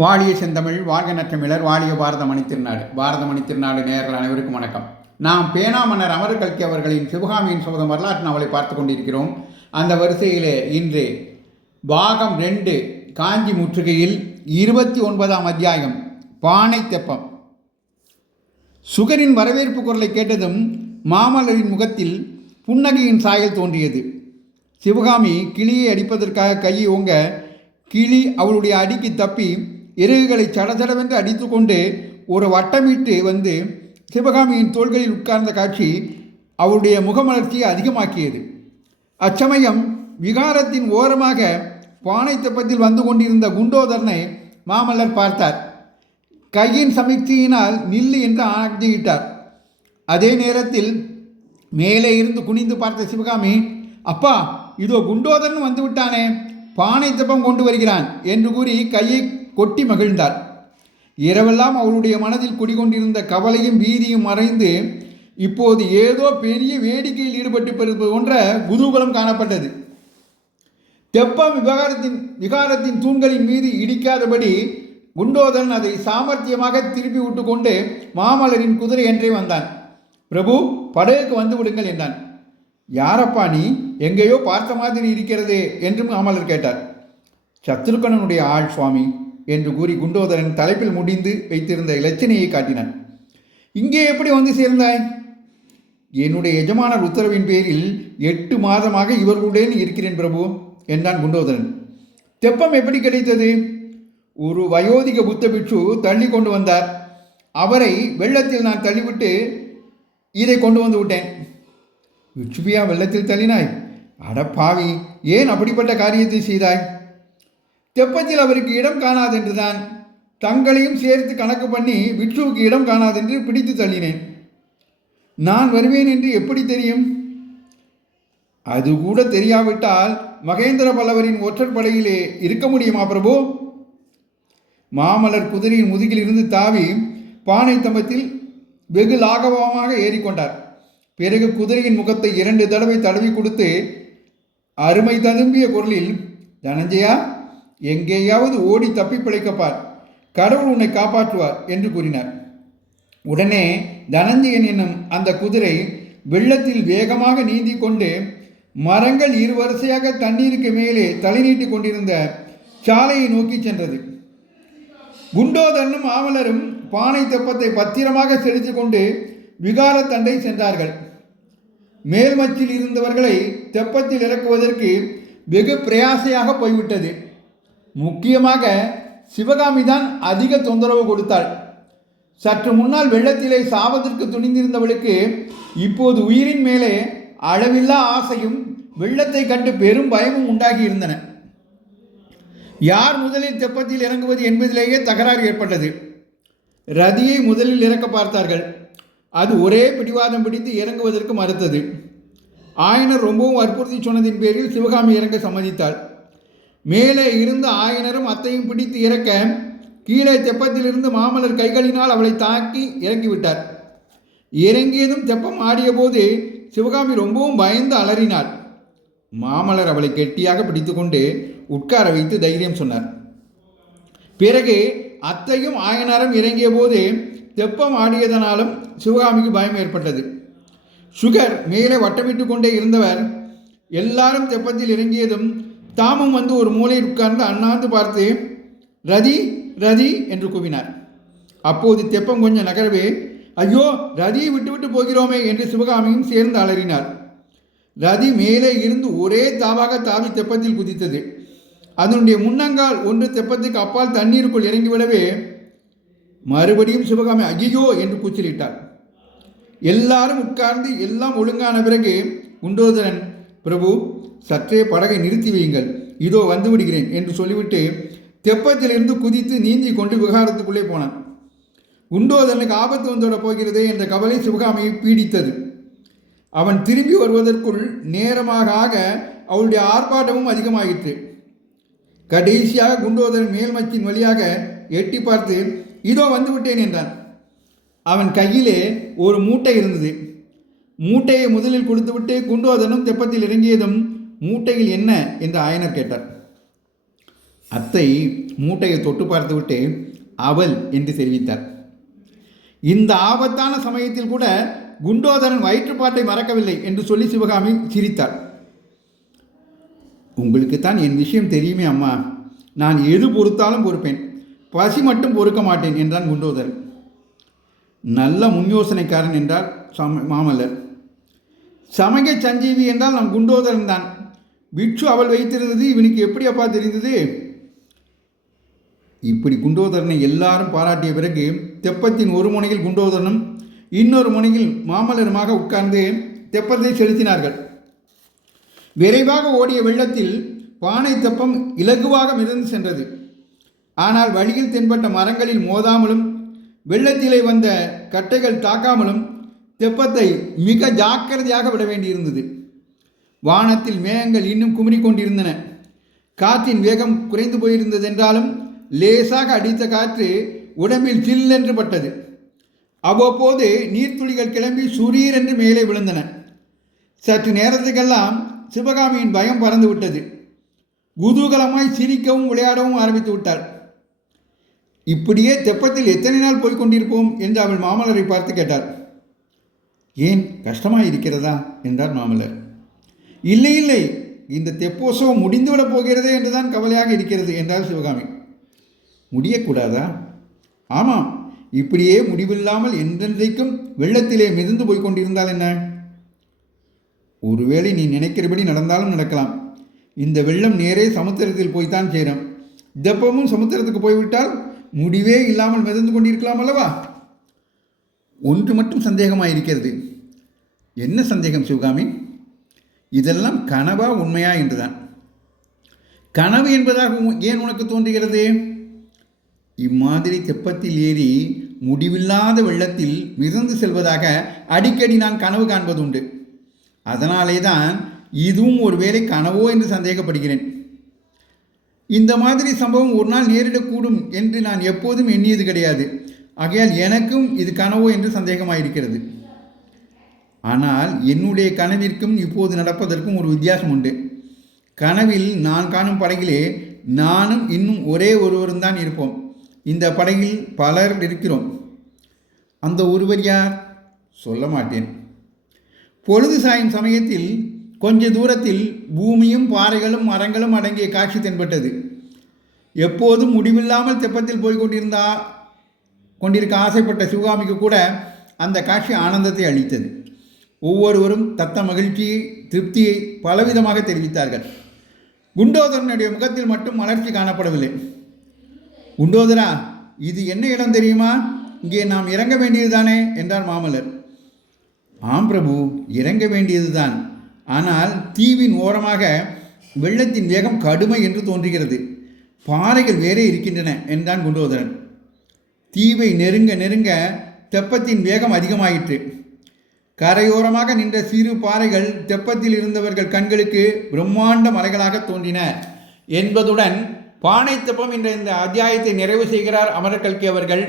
வாழிய செந்தமிழ் வாழ்க நற்றமிழர் வாழிய பாரதமணி திருநாடு. பாரதமணி திருநாடு நேயர்கள் அனைவருக்கும் வணக்கம். நாம் பேனா மன்னர் அமர் கல்கி அவர்களின் சிவகாமியின் சோதம் வரலாற்று நாவலை பார்த்து கொண்டிருக்கிறோம். அந்த வரிசையிலே இன்று பாகம் 2 காஞ்சி முற்றுகையில் 29ஆம் அத்தியாயம் பானை தெப்பம். சுகரின் வரவேற்பு குரலை கேட்டதும் மாமல்லரின் முகத்தில் புன்னகையின் சாயல் தோன்றியது. சிவகாமி கிளியை அடிப்பதற்காக கையை ஓங்க கிளி அவளுடைய அடிக்கு தப்பி இறகுகளை சடசடவென்று அடித்து கொண்டு ஒரு வட்டமிட்டு வந்து சிவகாமியின் தோள்களில் உட்கார்ந்த காட்சி அவளுடைய முகமலர்ச்சியை அதிகமாக்கியது. அச்சமயம் விகாரத்தின் ஓரமாக பானை தெப்பத்தில் வந்து கொண்டிருந்த குண்டோதரனை மாமல்லர் பார்த்தார். கையின் சமிக்தியினால் நில்லு என்று ஆணையிட்டார். அதே நேரத்தில் மேலே இருந்து குனிந்து பார்த்த சிவகாமி, அப்பா, இதோ குண்டோதரன் வந்து விட்டானே, பானை தெப்பம் கொண்டு வருகிறான் என்று கூறி கையை கொட்டி மகிழ்ந்தார். இரவெல்லாம் அவளுடைய மனதில் குடிகொண்டிருந்த கவலையும் பீதியும் மறைந்து இப்போது ஏதோ பெரிய வேடிக்கையில் ஈடுபட்டு பெறுவது போன்ற குதூகலம் காணப்பட்டது. தெப்பம் விகாரத்தின் தூண்களின் மீது இடிக்காதபடி குண்டோதரன் அதை சாமர்த்தியமாக திருப்பி விட்டு கொண்டு மாமல்லரின் குதிரை என்றே வந்தான். பிரபு, படகுக்கு வந்து விடுங்கள் என்றான். யாரப்பா நீ? எங்கேயோ பார்த்த மாதிரி இருக்கிறதே என்றும் மாமல்லர் கேட்டார். சத்ருகணனுடைய ஆள் சுவாமி என்று கூறி குண்டோதரன் தலைப்பில் முடிந்து வைத்திருந்த இலச்சினையை காட்டினான். இங்கே எப்படி வந்து சேர்ந்தாய்? என்னுடைய எஜமானர் உத்தரவின் பேரில் 8 மாதமாக இவர்களுடன் இருக்கிறேன் பிரபு என்றான் குண்டோதரன். தெப்பம் எப்படி கிடைத்தது? ஒரு வயோதிக புத்த பிட்சு தள்ளி கொண்டு வந்தார். அவரை வெள்ளத்தில் நான் தள்ளிவிட்டு இதை கொண்டு வந்து விட்டேன். பிட்சுபியா வெள்ளத்தில் தள்ளினாய்? அடப்பாவி, ஏன் அப்படிப்பட்ட காரியத்தை செய்தாய்? தெப்பத்தில் அவருக்கு இடம் காணாதென்றுதான். தங்களையும் சேர்த்து கணக்கு பண்ணி பிட்சுவுக்கு இடம் காணாதென்று பிடித்து தள்ளினேன். நான் வருவேன் என்று எப்படி தெரியும்? அது கூட தெரியாவிட்டால் மகேந்திர பல்லவரின் ஒற்றற்படையிலே இருக்க முடியுமா பிரபு? மாமல்லர் குதிரையின் முதுகில் இருந்து தாவி பானை தம்பத்தில் வெகு லாகவமாக ஏறிக்கொண்டார். பிறகு குதிரையின் முகத்தை 2 தடவை தடவி கொடுத்து அருமை ததும்பிய குரலில், தனஞ்சயா, எங்கேயாவது ஓடி தப்பி பிழைக்கப்பார், கடவுள் உன்னை காப்பாற்றுவார் என்று கூறினார். உடனே தனஞ்சயன் என்னும் அந்த குதிரை வெள்ளத்தில் வேகமாக நீந்தி கொண்டு மரங்கள் இருவரிசையாக தண்ணீருக்கு மேலே தலை நீட்டி கொண்டிருந்த சாலையை நோக்கி சென்றது. குண்டோதரனும் மாமல்லரும் பானை தெப்பத்தை பத்திரமாக செலுத்தி கொண்டு விகார தண்டை சென்றார்கள். மேல்மச்சில் இருந்தவர்களை தெப்பத்தில் இறக்குவதற்கு வெகு பிரயாசையாக போய்விட்டது. முக்கியமாக சிவகாமி தான் அதிக தொந்தரவு கொடுத்தாள். சற்று முன்னால் வெள்ளத்திலே சாவதற்கு துணிந்திருந்தவளுக்கு இப்போது உயிரின் மேலே அளவில்லா ஆசையும் வெள்ளத்தை கண்டு பெரும் பயமும் உண்டாகி இருந்தன. யார் முதலில் தெப்பத்தில் இறங்குவது என்பதிலேயே தகராறு ஏற்பட்டது. ரதியை முதலில் இறக்க பார்த்தார்கள். அது ஒரே பிடிவாதம் பிடித்து இறங்குவதற்கு மறுத்தது. ஆயனர் ரொம்பவும் வற்புறுத்தி சொன்னதின் பேரில் சிவகாமி இறங்க சம்மதித்தாள். மேலே இருந்த ஆயனரும் அத்தையும் பிடித்து இறக்க கீழே தெப்பத்திலிருந்து மாமல்லர் கைகளினால் அவளை தாக்கி இறக்கிவிட்டார். இறங்கியதும் தெப்பம் ஆடிய போது சிவகாமி ரொம்பவும் பயந்து அலறினாள். மாமல்லர் அவளை கெட்டியாக பிடித்து கொண்டு உட்கார வைத்து தைரியம் சொன்னார். பிறகு அத்தையும் ஆயனாரும் இறங்கிய போது தெப்பம் ஆடியதனாலும் சிவகாமிக்கு பயம் ஏற்பட்டது. சுகர் மேலே வட்டமிட்டு கொண்டே இருந்தவர் எல்லாரும் தெப்பத்தில் இறங்கியதும் தாமும் வந்து ஒரு மூலையில் உட்கார்ந்து அண்ணாந்து பார்த்து ரதி ரதி என்று கூவினார். அப்போது தெப்பம் கொஞ்சம் நகரவே, ஐயோ, ரதியை விட்டுவிட்டு போகிறோமே என்று சிவகாமியும் சேர்ந்து அலறினார். ரதி மேலே இருந்து ஒரே தாவாக தாவி தெப்பத்தில் குதித்தது. அதனுடைய முன்னங்கால் ஒன்று தெப்பத்துக்கு அப்பால் தண்ணீருக்குள் இறங்கிவிடவே மறுபடியும் சிவகாமி ஐயோ என்று கூச்சலிட்டார். எல்லாரும் உட்கார்ந்து எல்லாம் ஒழுங்கான பிறகு குண்டோதரன், பிரபு, சற்றே படகை நிறுத்தி வையுங்கள், இதோ வந்து விடுகிறேன் என்று சொல்லிவிட்டு தெப்பத்திலிருந்து குதித்து நீந்தி கொண்டு விகாரத்துக்குள்ளே போனான். குண்டோதரனுக்கு ஆபத்து வந்துவிட போகிறதே என்ற கவலை சிவகாமியை பீடித்தது. அவன் திரும்பி வருவதற்குள் நேரமாக ஆக அவளுடைய ஆர்ப்பாட்டமும் அதிகமாயிற்று. கடைசியாக குண்டோதரன் மேல்மச்சின் வழியாக எட்டி பார்த்து இதோ வந்து விட்டேன் என்றான். அவன் கையிலே ஒரு மூட்டை இருந்தது. மூட்டையை முதலில் கொடுத்துவிட்டு குண்டோதரனும் தெப்பத்தில் இறங்கியதும் மூட்டையில் என்ன என்று ஆயனர் கேட்டார். அத்தை மூட்டையை தொட்டு பார்த்துவிட்டு அவள் என்று தெரிவித்தார். இந்த ஆபத்தான சமயத்தில் கூட குண்டோதரன் வயிற்றுப்பாட்டை மறக்கவில்லை என்று சொல்லி சிவகாமி சிரித்தாள். உங்களுக்குத்தான் என் விஷயம் தெரியுமே அம்மா, நான் எது பொறுத்தாலும் பொறுப்பேன், பசி மட்டும் பொறுக்க மாட்டேன் என்றான் குண்டோதரன். நல்ல முன்யோசனைக்காரன் என்றார் மாமல்லர். சமய சஞ்சீவி என்றால் நம் குண்டோதரன் தான். பிட்சு அவள் வைத்திருந்தது இவனுக்கு எப்படி அப்பா தெரிந்தது? இப்படி குண்டோதரனை எல்லாரும் பாராட்டிய பிறகு தெப்பத்தின் ஒரு முனையில் குண்டோதரனும் இன்னொரு முனையில் மாமல்லருமாக உட்கார்ந்து தெப்பத்தை செலுத்தினார்கள். விரைவாக ஓடிய வெள்ளத்தில் பானை தெப்பம் இலகுவாக மிதந்து சென்றது. ஆனால் வழியில் தென்பட்ட மரங்களில் மோதாமலும் வெள்ளத்திலே வந்த கட்டைகள் தாக்காமலும் தெப்பத்தை மிக ஜாக்கிரதையாக விட வேண்டியிருந்தது. வானத்தில் மேகங்கள் இன்னும் குமிறி கொண்டிருந்தன. காற்றின் வேகம் குறைந்து போயிருந்ததென்றாலும் லேசாக அடித்த காற்று உடம்பில் சில்லென்று பட்டது. அவ்வப்போது நீர்த்துளிகள் கிளம்பி சுரீரென்று மேலே விழுந்தன. சற்று நேரத்துக்கெல்லாம் சிவகாமியின் பயம் பறந்து விட்டது. குதூகலமாய் சிரிக்கவும் விளையாடவும் ஆரம்பித்து விட்டாள். இப்படியே தெப்பத்தில் எத்தனை நாள் போய்கொண்டிருப்போம் என்று அவள் மாமல்லரை பார்த்து கேட்டார். ஏன் கஷ்டமாயிருக்கிறதா என்றார் மாமல்லர். இல்லை இல்லை, இந்த தெப்போற்சவம் முடிந்துவிடப் போகிறதே என்றுதான் கவலையாக இருக்கிறது என்றார் சிவகாமி. முடியக்கூடாதா? ஆமாம், இப்படியே முடிவில்லாமல் என்றென்றைக்கும் வெள்ளத்திலே மிதந்து போய்கொண்டிருந்தால் என்ன? ஒருவேளை நீ நினைக்கிறபடி நடந்தாலும் நடக்கலாம். இந்த வெள்ளம் நேரே சமுத்திரத்தில் போய்த்தான் சேரும். தெப்பமும் சமுத்திரத்துக்கு போய்விட்டால் முடிவே இல்லாமல் மிதந்து கொண்டிருக்கலாம் அல்லவா? ஒன்று மட்டும் சந்தேகமாயிருக்கிறது. என்ன சந்தேகம் சிவகாமி? இதெல்லாம் கனவா உண்மையா என்றுதான். கனவு என்பதாக ஏன் உனக்கு தோன்றுகிறது? இம்மாதிரி தெப்பத்தில் ஏறி முடிவில்லாத வெள்ளத்தில் மிதந்து செல்வதாக அடிக்கடி நான் கனவு காண்பதுண்டு. அதனாலே தான் இதுவும் ஒருவேளை கனவோ என்று சந்தேகப்படுகிறேன். இந்த மாதிரி சம்பவம் ஒரு நாள் நேரிடக்கூடும் என்று நான் எப்போதும் எண்ணியது கிடையாது. ஆகையால் எனக்கும் இது கனவோ என்று சந்தேகமாயிருக்கிறது. ஆனால் என்னுடைய கனவிற்கும் இப்போது நடப்பதற்கும் ஒரு வித்தியாசம் உண்டு. கனவில் நான் காணும் படகிலே நானும் இன்னும் ஒரே ஒருவரும் தான் இருப்போம். இந்த படகில் பலர் இருக்கிறோம். அந்த ஒருவர் யார்? சொல்ல மாட்டேன். பொழுது சாயும் சமயத்தில் கொஞ்ச தூரத்தில் பூமியும் பாறைகளும் மரங்களும் அடங்கிய காட்சி தென்பட்டது. எப்போதும் முடிவில்லாமல் தெப்பத்தில் கொண்டிருக்க ஆசைப்பட்ட சிவகாமிக்கு கூட அந்த காட்சி ஆனந்தத்தை அளித்தது. ஒவ்வொருவரும் தத்த மகிழ்ச்சியை திருப்தியை பலவிதமாக தெரிவித்தார்கள். குண்டோதரனுடைய முகத்தில் மட்டும் மலர்ச்சி காணப்படவில்லை. குண்டோதரா, இது என்ன இடம் தெரியுமா? இங்கே நாம் இறங்க வேண்டியதுதானே என்றார் மாமல்லர். ஆம் பிரபு, இறங்க வேண்டியதுதான். ஆனால் தீவின் ஓரமாக வெள்ளத்தின் வேகம் கடுமை என்று தோன்றுகிறது. பாறைகள் வேறே இருக்கின்றன என்றான் குண்டோதரன். தீவை நெருங்க நெருங்க தெப்பத்தின் வேகம் அதிகமாயிற்று. கரையோரமாக நின்ற சிறு பாறைகள் தெப்பத்தில் இருந்தவர்கள் கண்களுக்கு பிரம்மாண்ட மலைகளாக தோன்றின என்பதுடன் பானை தெப்பம் என்ற இந்த அத்தியாயத்தை நிறைவு செய்கிறார் அமரர் கல்கி அவர்கள்.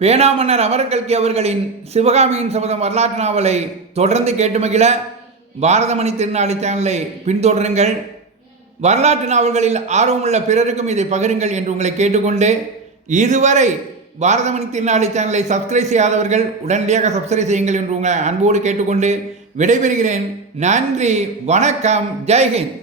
பேனாமன்னர் அமரர் கல்கி அவர்களின் சிவகாமியின் சபதம் வரலாற்று நாவலை தொடர்ந்து கேட்டு மகிழ பாரதமணி திருநாளை சேனலை பின்தொடருங்கள். வரலாற்று நாவல்களில் ஆர்வமுள்ள பிறருக்கும் இதை பகிருங்கள் என்று உங்களை கேட்டுக்கொண்டு, இதுவரை பாரதமணி திருநாளை சேனலை சப்ஸ்கிரைப் செய்யாதவர்கள் உடனடியாக சப்ஸ்கிரைப் செய்யுங்கள் என்று உங்களை அன்போடு கேட்டுக்கொண்டு விடைபெறுகிறேன். நன்றி, வணக்கம், ஜெய்ஹிந்த்.